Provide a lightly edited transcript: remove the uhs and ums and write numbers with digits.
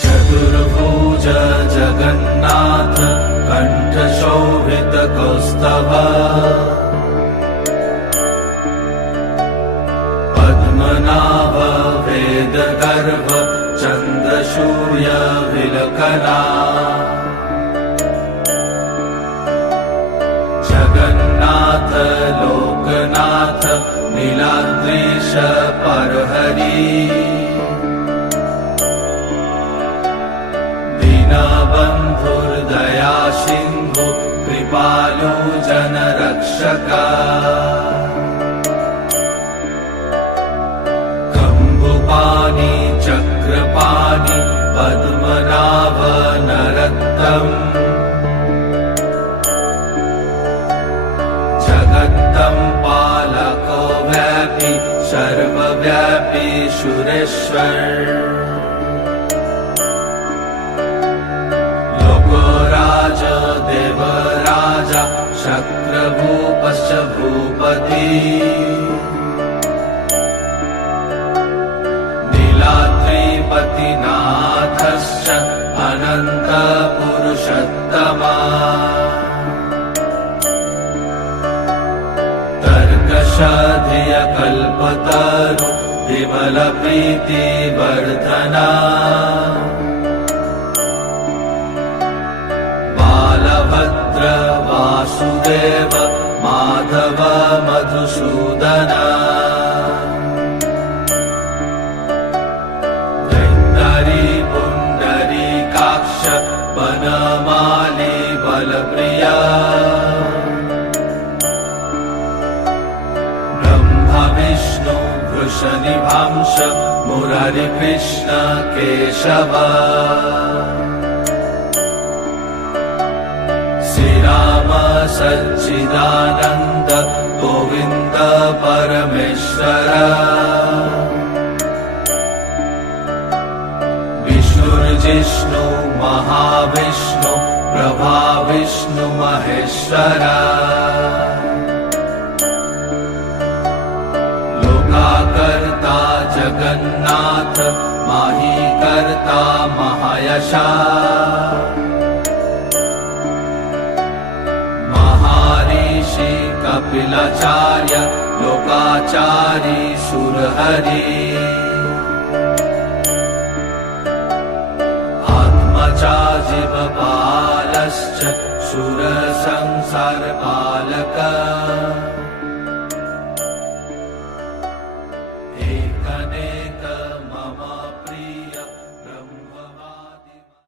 चतुर्भुज जगन्नाथ कंठशोभित कौस्तभ पद्मनाभ वेदगर्भ चन्द्रसूर्य विलकना जगन्नाथ लोकनाथ नीलाद्रीश परहरि दीनबन्धुर्दया सिन्धु कृपालु जनरक्षका कम्बुपाणि चक्रपाणि पद्मनाभ नरोत्तम जगत्तं पालको व्यापी सर्वव्यापी सुरेश्वर लोकराज देवराजा शक्रभूपश्च भूपति नीलाद्रिपतिनाथश्च अनन्त पुरुषोत्तमा तर्कशधिय कल्पतरु विमल प्रीति वर्धना बालभद्र वासुदेव माधव मधुसूदना दैत्तरी पुण्डरीकाक्ष वनमाली बलप्रिया विष्णु वृषनिभांश मुरारिकृष्ण केशव श्रीराम सच्चिदानन्द गोविन्द परमेश्वर विष्णुर्जिष्णु महाविष्णु प्रभाविष्णु महेश्वर कर्ता जगन्नाथ माही कर्ता महायशा महर्षि कपिलाचार्य लोकाचारी सुरहरि आत्मजा जीवपालश्च सुरसंसारपालक